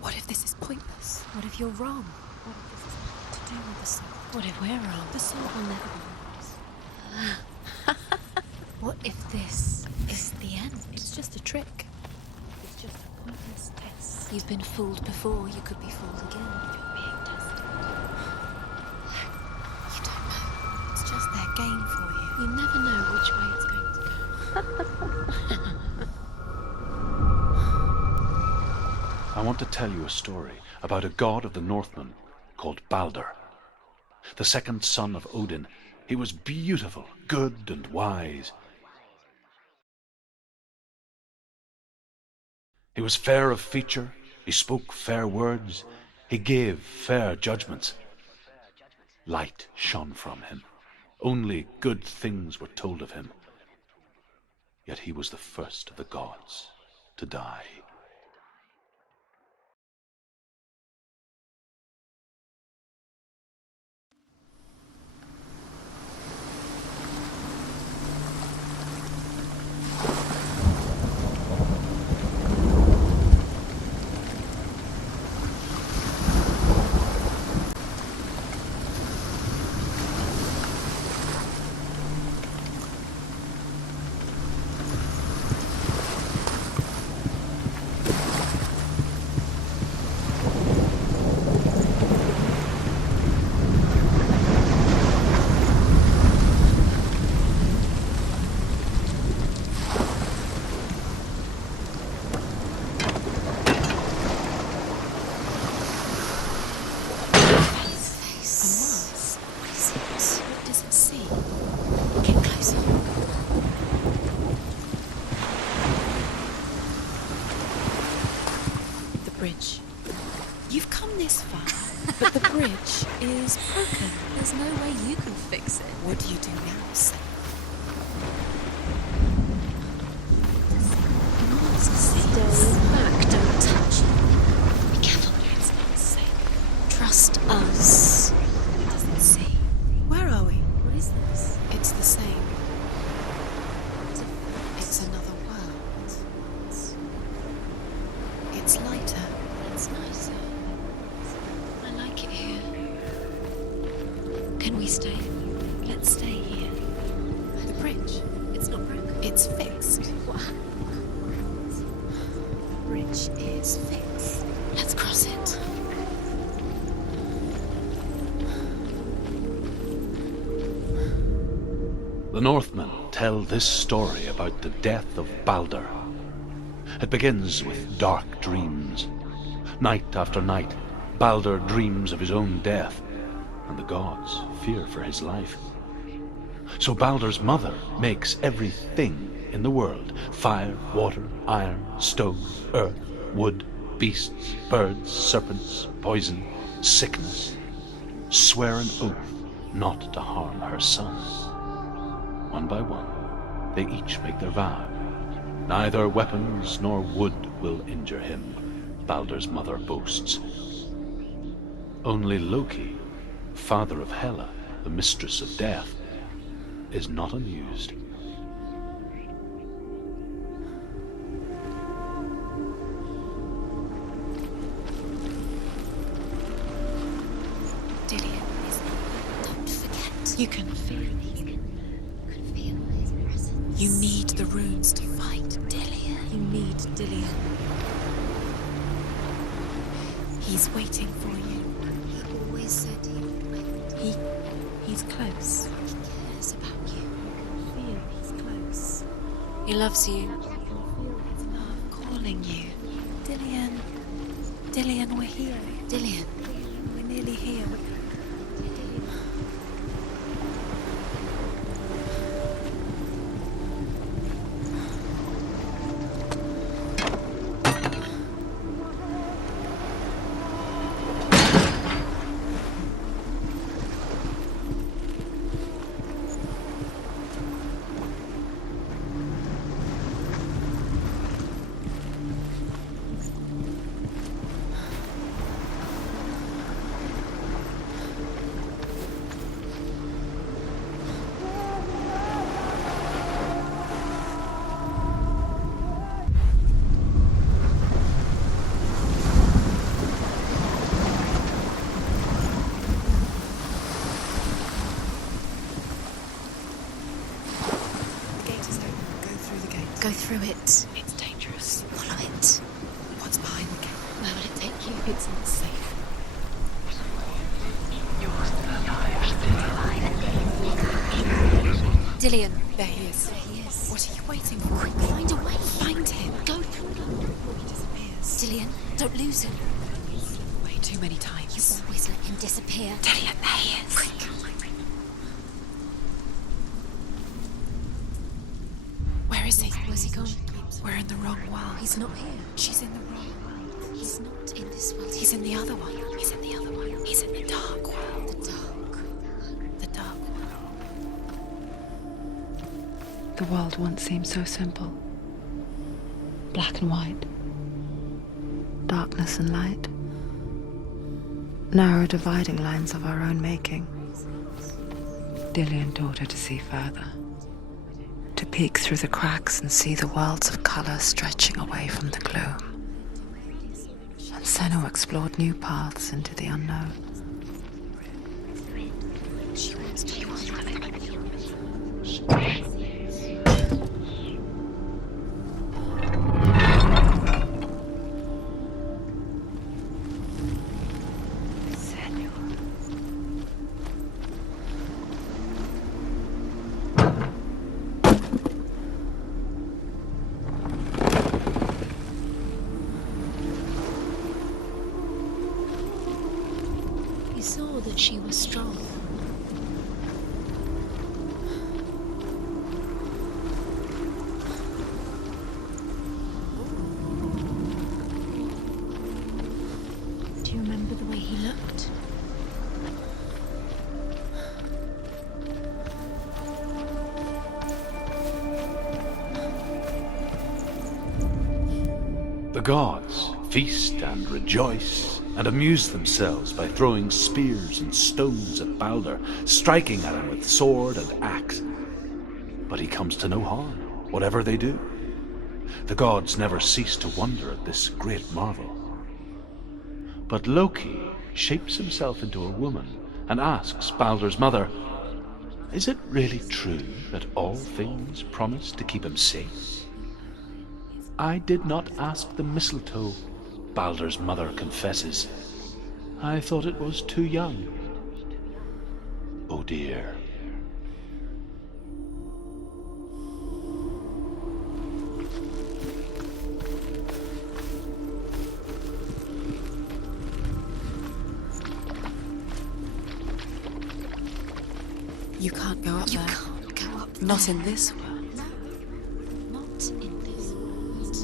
What if this is pointless? What if you're wrong? What if this is nothing to do with the soul? What if we're wrong? The soul will never be yours. What if this is the end? It's just a trick. It's just a pointless test. You've been fooled before, you could be fooled again. You're being tested. You don't know. It's just their game for you. You never know which way it's going to go. I want to tell you a story about a god of the Northmen called Balder. The second son of Odin, he was beautiful, good and wise. He was fair of feature, he spoke fair words, he gave fair judgments. Light shone from him. Only good things were told of him. Yet he was the first of the gods to die. Bridge. You've come this far, but the bridge is broken. There's no way you can fix it. What do you do now, Senua? Stay back, don't touch it. Be careful, it's not safe. Trust us. It doesn't see. Where are we? What is this? It's the same. It's another world. It's lighter. It's nicer. I like it here. Can we stay? Let's stay here. The bridge. It's not broken. It's fixed. What? The bridge is fixed. Let's cross it. The Northmen tell this story about the death of Balder. It begins with dark dreams. Night after night, Balder dreams of his own death, and the gods fear for his life. So Balder's mother makes everything in the world: fire, water, iron, stone, earth, wood, beasts, birds, serpents, poison, sickness, swear an oath not to harm her son. One by one, they each make their vow. Neither weapons nor wood will injure him, Balder's mother boasts. Only Loki, father of Hela, the mistress of death, is not amused. Dillion, don't forget. You can feel his presence. You need the runes to fight Dillion. You need Dillion. He's waiting for you. He always said he would wait. He's close. He cares about you. You can feel he's close. He loves you. You can feel his love calling you. Dillion. Dillion, we're here. Dillion. We're nearly here. Go through it. It's dangerous. Follow it. What's behind the gate? Where will it take you? It's not safe. Dillion. There he is. There he is. What are you waiting for? Quick, find a way. Find him. Go. Before he disappears. Dillion, don't lose him. Way too many times. You always let him disappear. Dillion, there he is. Quick. Where is he? Where's he gone? We're in the wrong world. He's not here. She's in the wrong world. He's not in this world. He's in the other one. He's in the other one. He's in the dark world. the dark. The dark world. The world once seemed so simple. Black and white. Darkness and light. Narrow dividing lines of our own making. Dillion taught her to see further. To peek through the cracks and see the worlds of color stretching away from the gloom. And Senua explored new paths into the unknown. She wants to. He saw that she was strong. Do you remember the way he looked? The gods feast and rejoice and amuse themselves by throwing spears and stones at Balder, striking at him with sword and axe. But he comes to no harm, whatever they do. The gods never cease to wonder at this great marvel. But Loki shapes himself into a woman and asks Balder's mother, "Is it really true that all things promise to keep him safe?" "I did not ask the mistletoe," Balder's mother confesses. "I thought it was too young." Oh dear. You can't go up You there. can't go up Not there. in this world. No, not in this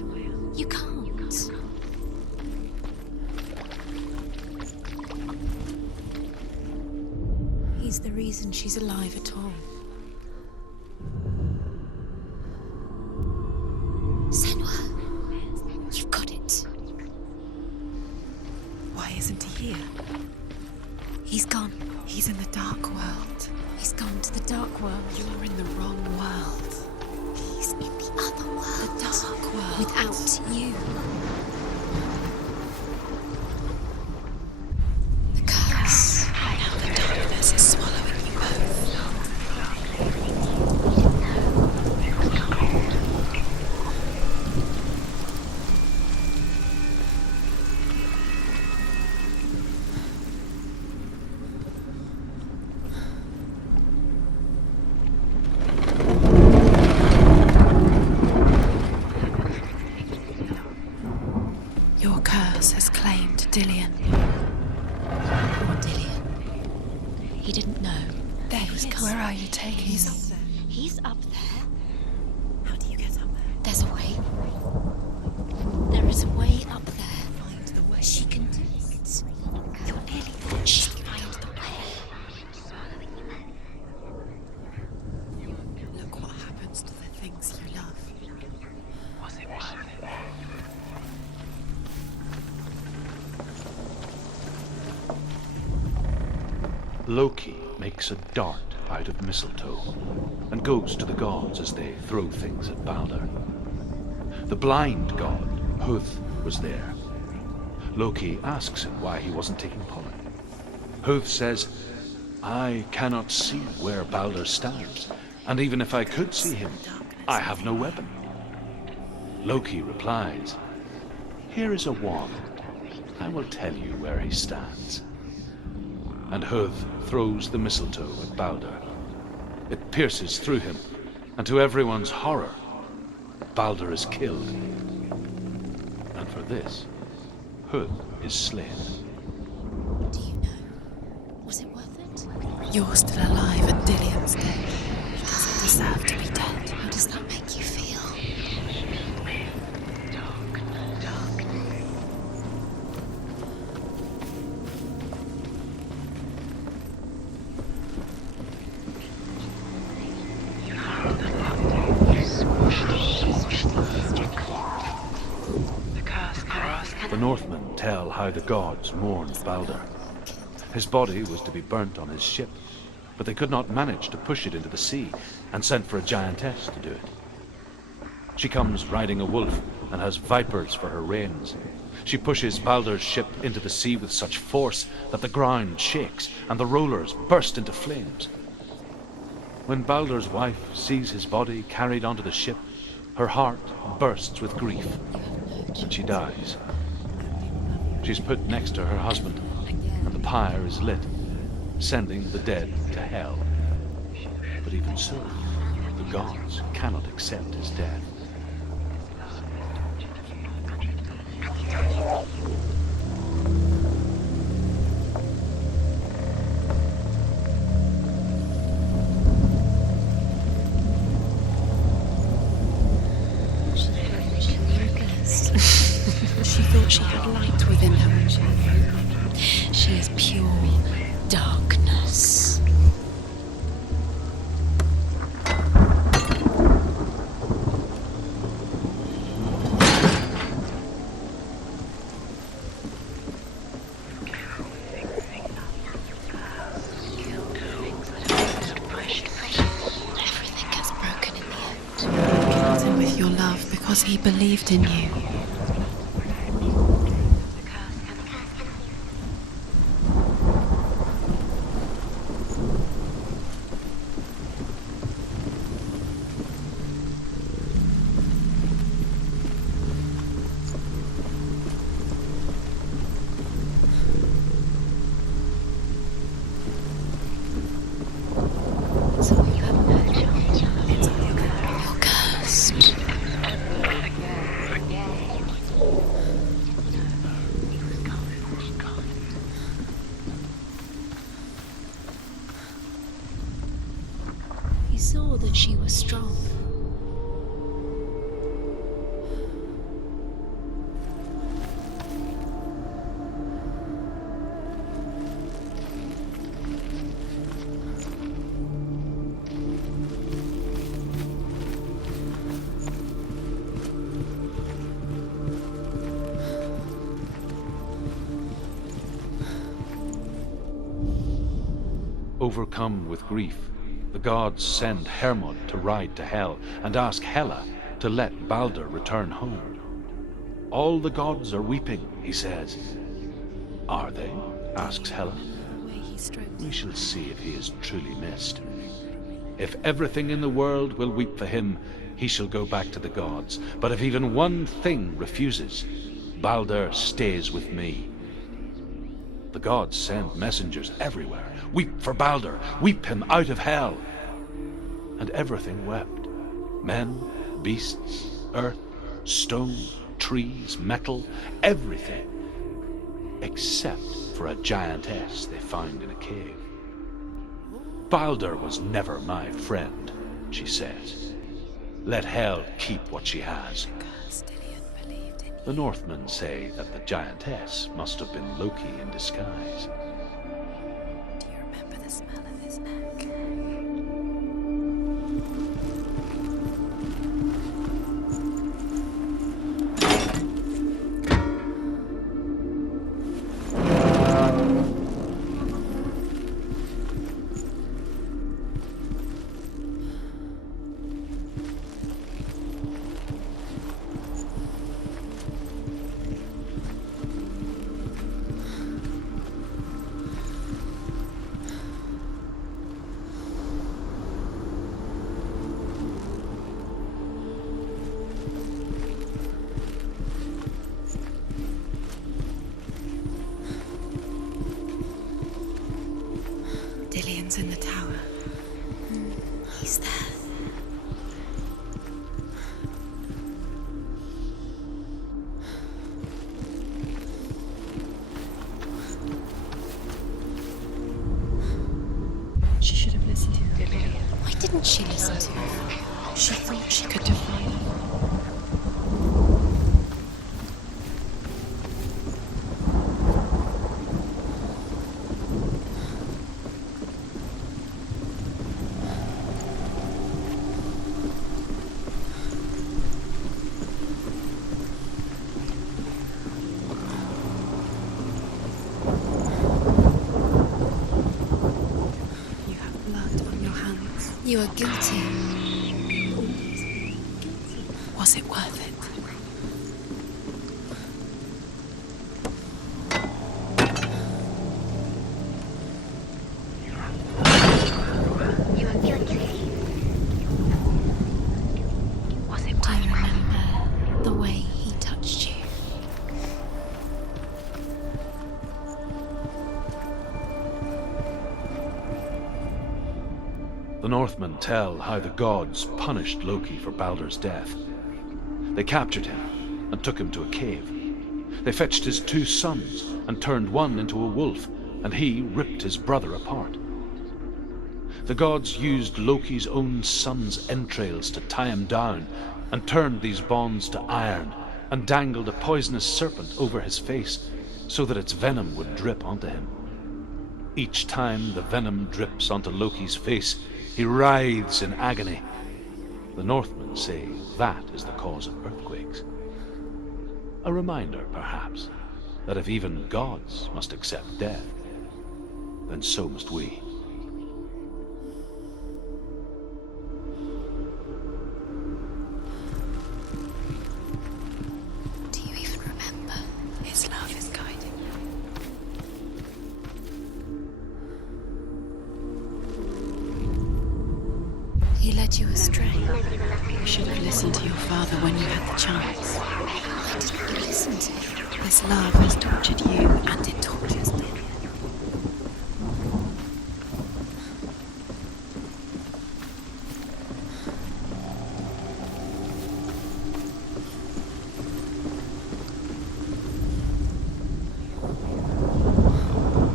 world. You can't. He's the reason she's alive at all. Senua, you've got it. Why isn't he here? He's gone. He's in the dark world. He's gone to the dark world. You're in the wrong world. He's in the other world. The dark world. Without you. The curse. Now the darkness is swallowing you both. Your curse has claimed Dillion. Poor Dillion. He didn't know. There he is. Where are you taking me? He's up there. He's up there. How do you get up there? There's a way. There is a way up there. Find the way. She can do it. You're nearly there. She'll find the way. Look what happens to the things you love. Was it worth it? Loki makes a dart out of mistletoe and goes to the gods as they throw things at Balder. The blind god, Huth, was there. Loki asks him why he wasn't taking pollen. Huth says, "I cannot see where Balder stands, and even if I could see him, I have no weapon." Loki replies, "Here is a wand. I will tell you where he stands." And Huth throws the mistletoe at Balder. It pierces through him, and to everyone's horror, Balder is killed. And for this, Huth is slain. Do you know? Was it worth it? You're still alive and Dillion's dead. He doesn't deserve to be dead. How does that make you feel? The Northmen tell how the gods mourned Balder. His body was to be burnt on his ship, but they could not manage to push it into the sea, and sent for a giantess to do it. She comes riding a wolf and has vipers for her reins. She pushes Balder's ship into the sea with such force that the ground shakes and the rollers burst into flames. When Balder's wife sees his body carried onto the ship, her heart bursts with grief, and she dies. She's put next to her husband, and the pyre is lit, sending the dead to hell. But even so, the gods cannot accept his death. She thought she had light within her. She is pure darkness. Everything gets broken in the end. Killed him with your love because he believed in you. You're cursed. He saw that she was strong. Overcome with grief, the gods send Hermod to ride to Hell and ask Hela to let Balder return home. All the gods are weeping, he says. Are they? Asks Hela. We shall see if he is truly missed. If everything in the world will weep for him, he shall go back to the gods. But if even one thing refuses, Balder stays with me. The gods send messengers everywhere. Weep for Balder, weep him out of hell. And everything wept. Men, beasts, earth, stone, trees, metal, everything. Except for a giantess they found in a cave. Balder was never my friend, she says. Let Hel keep what she has. The Northmen say that the giantess must have been Loki in disguise. Do you remember the smell of his neck? she listened to her. She thought she could define her. You are guilty. Was it worth it? You are guilty. Was it Do you remember the way he touched you? The Northmen tell how the gods punished Loki for Baldur's death. They captured him and took him to a cave. They fetched his 2 sons and turned one into a wolf, and he ripped his brother apart. The gods used Loki's own son's entrails to tie him down and turned these bonds to iron and dangled a poisonous serpent over his face so that its venom would drip onto him. Each time the venom drips onto Loki's face, he writhes in agony. The Northmen say that is the cause of earthquakes. A reminder, perhaps, that if even gods must accept death, then so must we. Do you even remember? His love is guiding you. He led you astray. You should have listened to your father when you had the chance. Why didn't you listen to him? This love has tortured you, and it tortures me.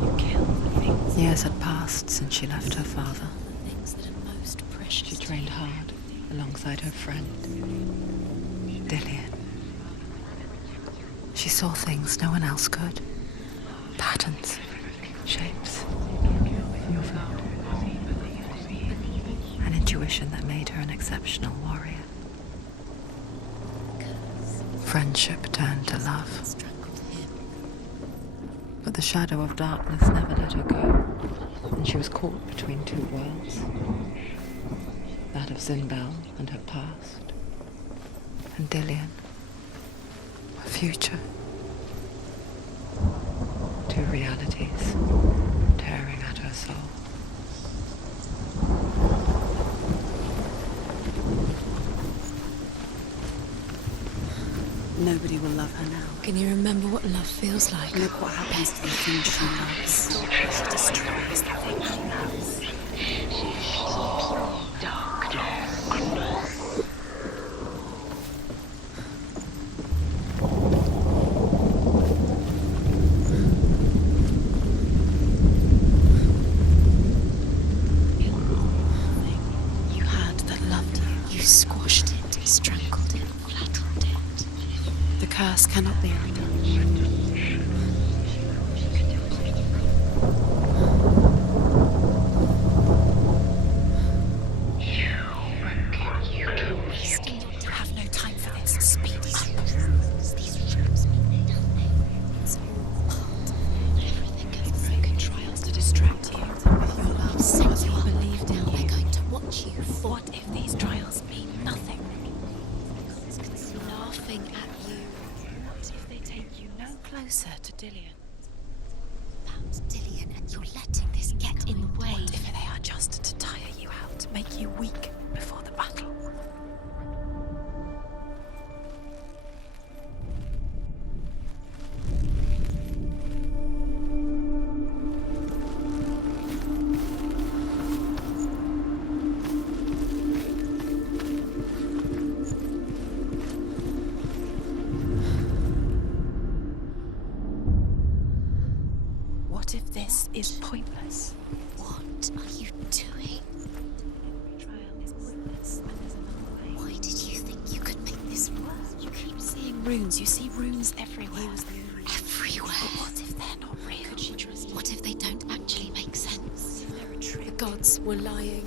You killed the things. Years had passed since she left her father. The things that are most precious. She trained hard alongside her friend. Dillian. She saw things no one else could. Patterns, shapes, movement. An intuition that made her an exceptional warrior. Friendship turned to love. Strangled him. But the shadow of darkness never let her go, and she was caught between 2 worlds. That of Zinbel and her past, and Dillian, her future. 2 realities tearing at her soul. Nobody will love her now. Can you remember what love feels like? Look what happens to the things she loves. She destroys the things she loves. You had that loved you. You squashed it, strangled it, flattened it. The curse cannot be undone. You have no time for this. Speed is these rooms mean nothing. It's all part. Everything goes broken trials to distract you with your love. Because you believed in you. They're going to watch you. What if these trials mean nothing? Laughing at you. What if they take you no closer to Dillian? About Dillian, and you're letting this get in the way. What if they are just to tire you out, make you weak before the battle? What if this is pointless? What are you doing? Every trial is runes. You see runes everywhere. Everywhere. But what if they're not real? Could she trust you? What if they don't actually make sense? They're a trick. The gods were lying.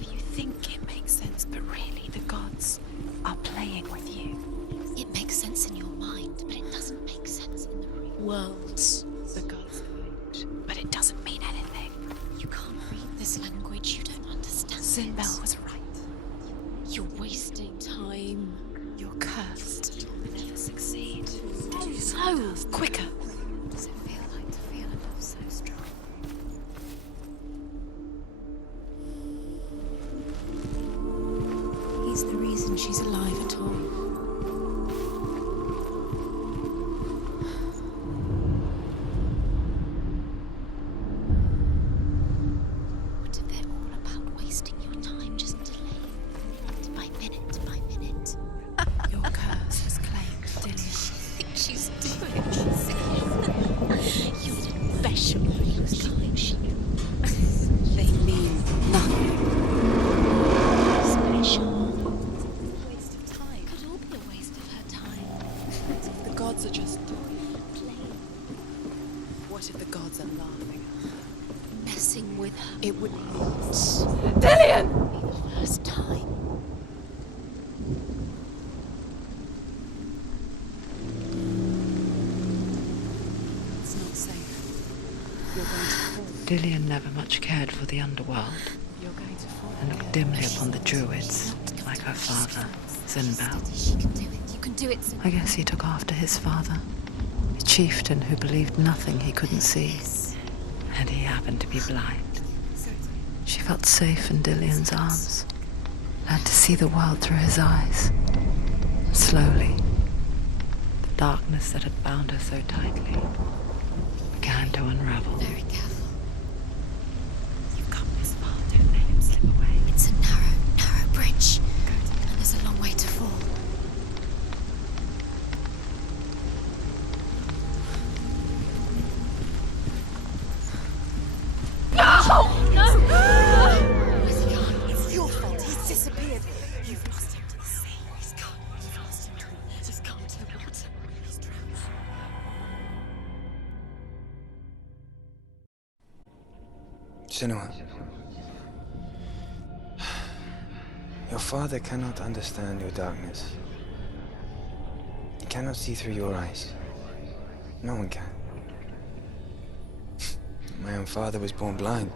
If you think it makes sense, but really the gods are playing with you. It makes sense in your mind, but it doesn't make sense in the real Worlds. The gods create, but it doesn't mean anything. You can't read this language. You don't understand Sinbel it. was right. You're wasting time. You're cursed. You'll never succeed. No! Quicker. Does it feel like to feel a love so strong? He's the reason she's alive at all. What if they're all about wasting your time, just delaying minute by minute by minute? Your curse has claimed Dillian. She's doing it. You're special. They mean nothing. Special. Waste of time. Could all be a waste of her time. The gods are just Playing, What if the gods are laughing at her? messing with her. It would Dillian! Be the first time. It's not safe. You're going to fall. Dillian never much cared for the underworld You're going to fall. and looked dimly upon the druids, like her father, Sinbel. She can do it. You can do it. I guess he took after his father, a chieftain who believed nothing he couldn't see, and he happened to be blind. She felt safe in Dillian's arms, learned to see the world through his eyes. And slowly, the darkness that had bound her so tightly began to unravel. Very careful. You've come this far. Don't let him slip away. It's a narrow bridge. And there's a long way to fall. Where's he gone? It's your fault. He's disappeared. You've lost him to the sea. He's gone. You've lost him. Just gone to the water. He's drowned. Senua, your father cannot understand your darkness. He cannot see through your eyes. No one can. My own father was born blind.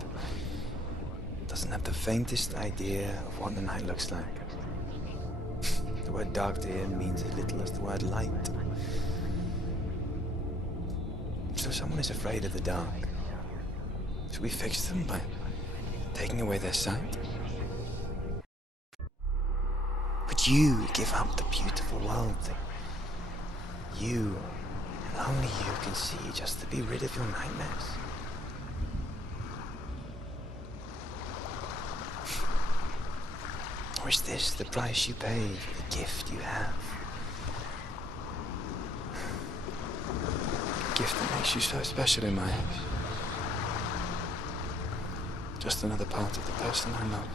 Doesn't have the faintest idea of what the night looks like. The word dark to him means as little as the word light. So someone is afraid of the dark. Should we fix them by taking away their sight? Would you give up the beautiful world that you, and only you, can see just to be rid of your nightmares? Or is this the price you pay for the gift you have? A gift that makes you so special in my eyes. Just another part of the person I love.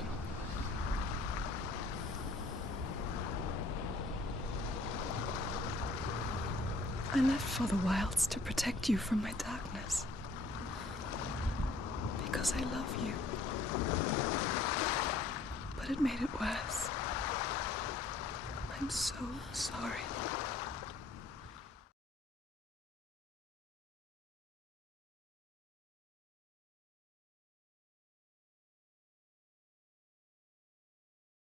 I left for the wilds to protect you from my darkness. Because I love you. But it made it worse. I'm so sorry.